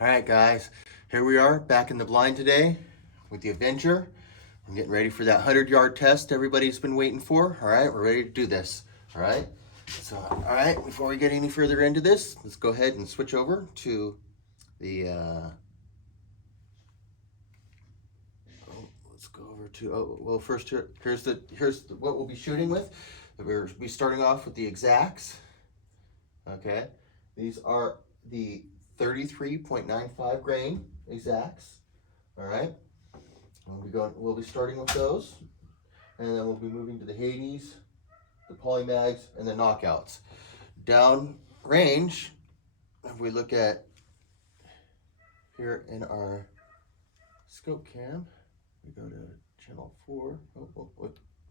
All right, guys, here we are back in the blind today with the Avenger. I'm getting ready for that 100-yard test everybody's been waiting for. All right, we're ready to do this. All right, so, all right, before we get any further into this, let's go ahead and switch over to the, let's go over to, well, first here's what we'll be shooting with. We'll be starting off with the exacts. Okay, these are the 33.95 grain exacts. All right, we'll be starting with those, and then we'll be moving to the Hades, the polymags, and the knockouts. Down range, if we look at here in our scope cam, we go to channel 4,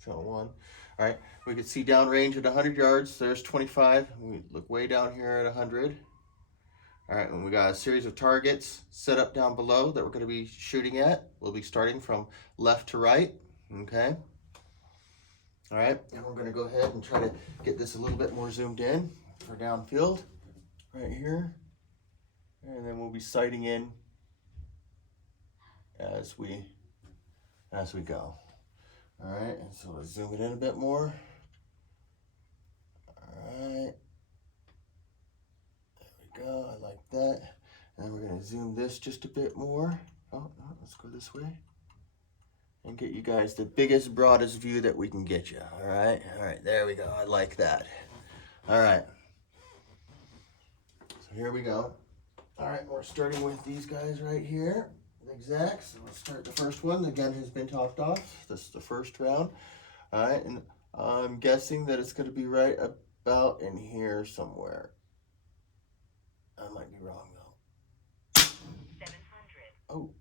channel 1. All right, we can see down range at 100 yards, there's 25. We look way down here at 100. All right, and we got a series of targets set up down below that we're going to be shooting at. We'll be starting from left to right, okay? All right, and we're going to go ahead and try to get this a little bit more zoomed in for downfield right here. And then we'll be sighting in as we go. All right, and so let's zoom it in a bit more. All right, there we go, I like that. And we're going to zoom this just a bit more. Oh, no, let's go this way. And get you guys the biggest, broadest view that we can get you. All right, there we go. I like that. All right. So here we go. All right, we're starting with these guys right here, the exacts. So let's start the first one. The gun has been topped off. This is the first round. All right, and I'm guessing that it's going to be right about in here somewhere. I might be wrong though. 700. Oh,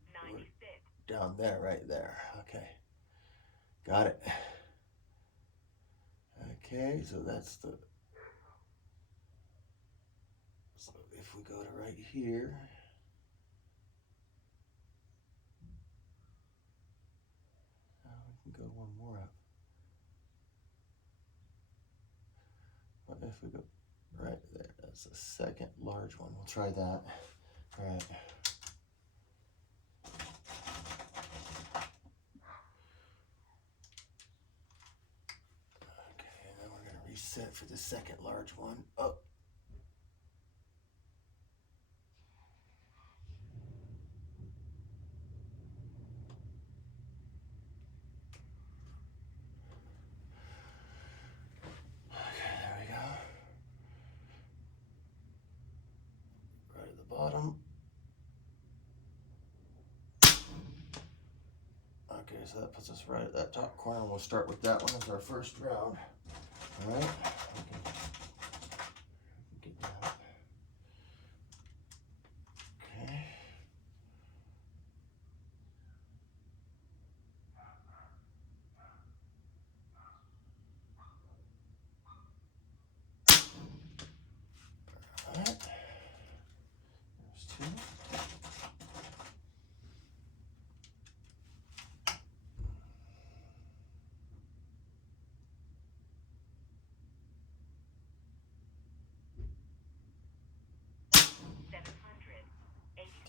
down there, right there. Okay. Got it. Okay, so that's the, so if we go to right here, we can go one more up. But if we go right there, that's the second large one. We'll try that. All right. Set for the second large one. Oh. Okay, there we go. Right at the bottom. Okay, so that puts us right at that top corner, and we'll start with that one as our first round. All right. Get that. Okay. All right. There's two.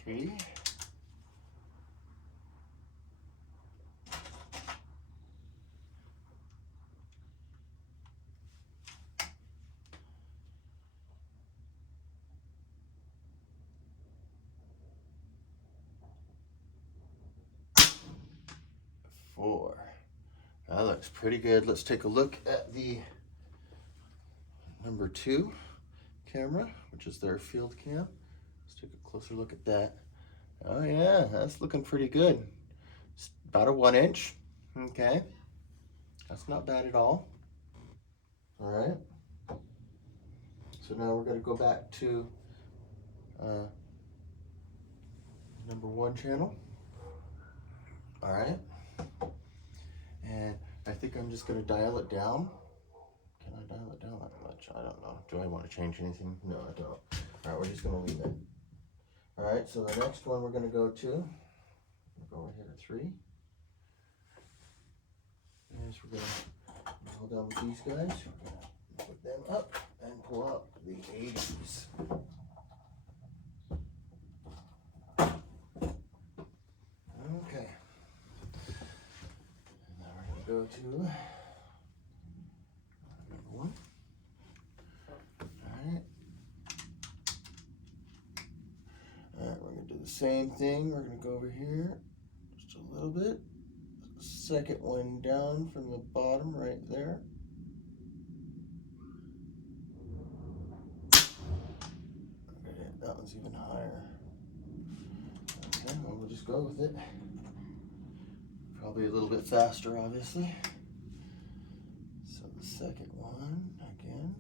Three. Four. That looks pretty good. Let's take a look at the number 2 camera, which is their field cam. Let's take a closer look at that. Oh yeah, that's looking pretty good. It's about a 1 inch. Okay, that's not bad at all. All right. So now we're going to go back to number 1 channel. All right. And I think I'm just going to dial it down. Can I dial it down that much? I don't know. Do I want to change anything? No, I don't. All right, we're just going to leave it. All right, so the next one we're going to go to, we'll go over here to 3. And we're going to hold on with these guys. We're going to put them up and pull out the 80s. go to number 1. Alright. Alright, we're going to do the same thing. We're going to go over here just a little bit. Second one down from the bottom right there. Okay, that one's even higher. Okay, well, we'll just go with it. Probably a little bit faster, obviously. So the second one again.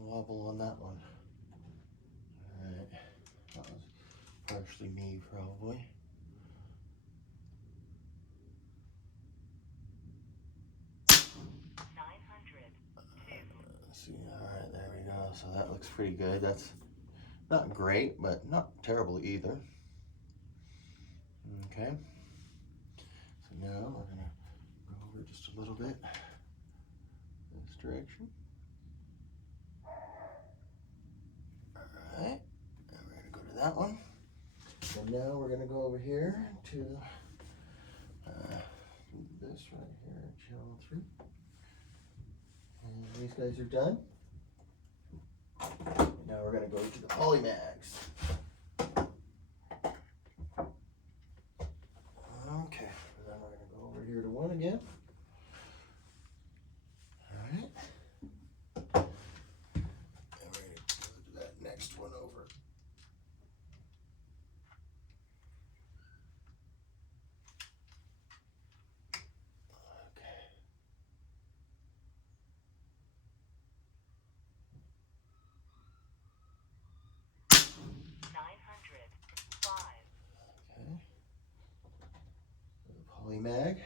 Wobble on that one. Alright, that was partially me probably. Let's see, alright, there we go. So that looks pretty good. That's not great, but not terrible either. Okay. So now we're gonna go over just a little bit this direction. Alright, and we're going to go to that one. And now we're going to go over here to this right here, channel 3. And these guys are done. Now we're going to go to the polymags. Okay, and then we're going to go over here to 1 again. Alright. Next one over. Okay. Okay. Polymag.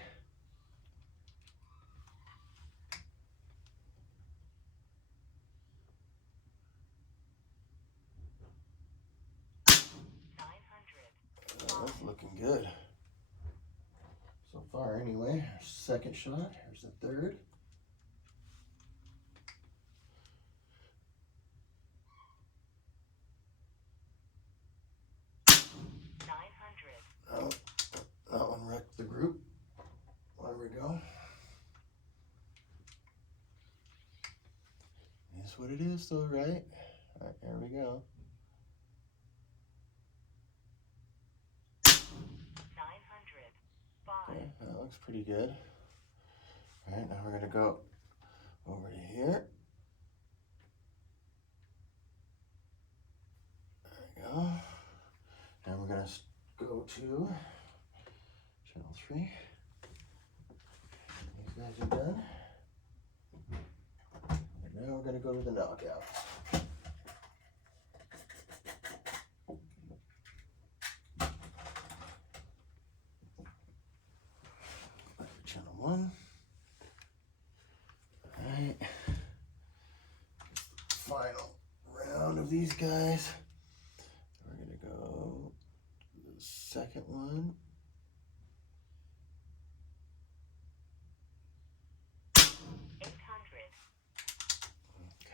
That's looking good. So far, anyway. Second shot. Here's the third. Oh, that one wrecked the group. There we go. That's what it is, though, right? All right, there we go. 905. Okay, that looks pretty good. All right, now we're gonna go over to here. There we go. Now we're gonna go to channel 3. These guys are done. And now we're gonna go to the knockout. Channel 1. Alright. Final round of these guys. We're gonna go to the second one. 800.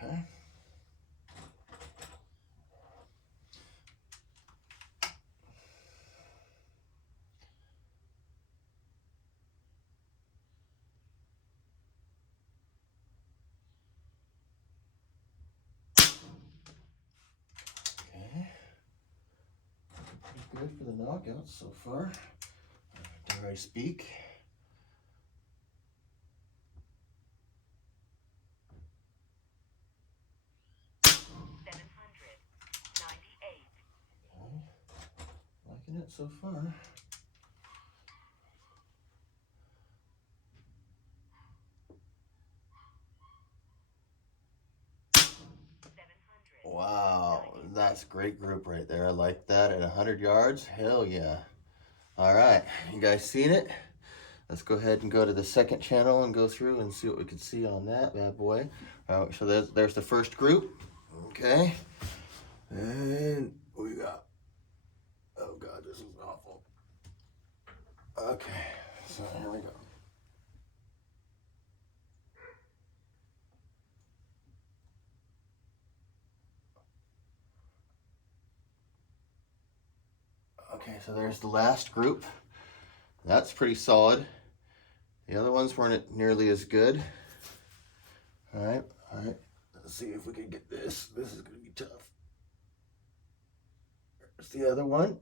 Okay. Good for the knockouts so far. Dare I speak? $798. Okay. Liking it so far. Wow, that's a great group right there. I like that at 100 yards. Hell yeah. All right, you guys seen it? Let's go ahead and go to the second channel and go through and see what we can see on that bad boy. So there's the first group. Okay. And we got, oh God, this is awful. Okay, so here we go. Okay, so there's the last group. That's pretty solid. The other ones weren't nearly as good. All right. Let's see if we can get this. This is gonna be tough. There's the other one.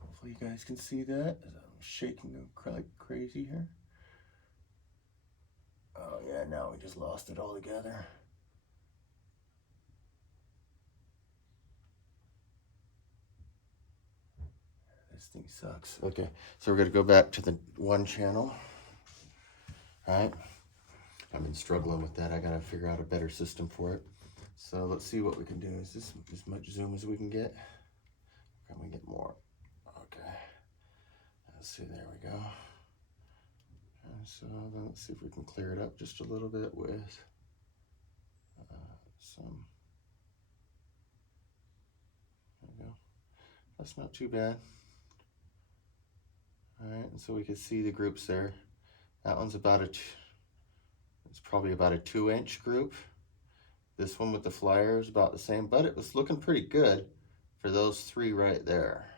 Hopefully you guys can see that. I'm shaking like crazy here. Oh yeah, now we just lost it all together. This thing sucks. Okay, so we're gonna go back to the one channel. All right. I've been struggling with that. I gotta figure out a better system for it. So let's see what we can do. Is this as much zoom as we can get? Can we get more? Okay. Let's see, there we go. And so then let's see if we can clear it up just a little bit with some. There we go. That's not too bad. All right, and so we can see the groups there. That one's about it's probably about a 2-inch group. This one with the flyer is about the same, but it was looking pretty good for those three right there.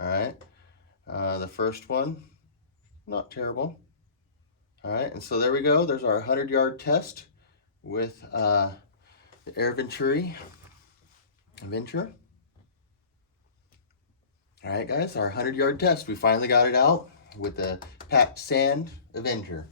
All right, the first one, not terrible. All right, and so there we go. There's our 100-yard test with the Avenger. All right, guys, our 100-yard test. We finally got it out with the packed sand Avenger.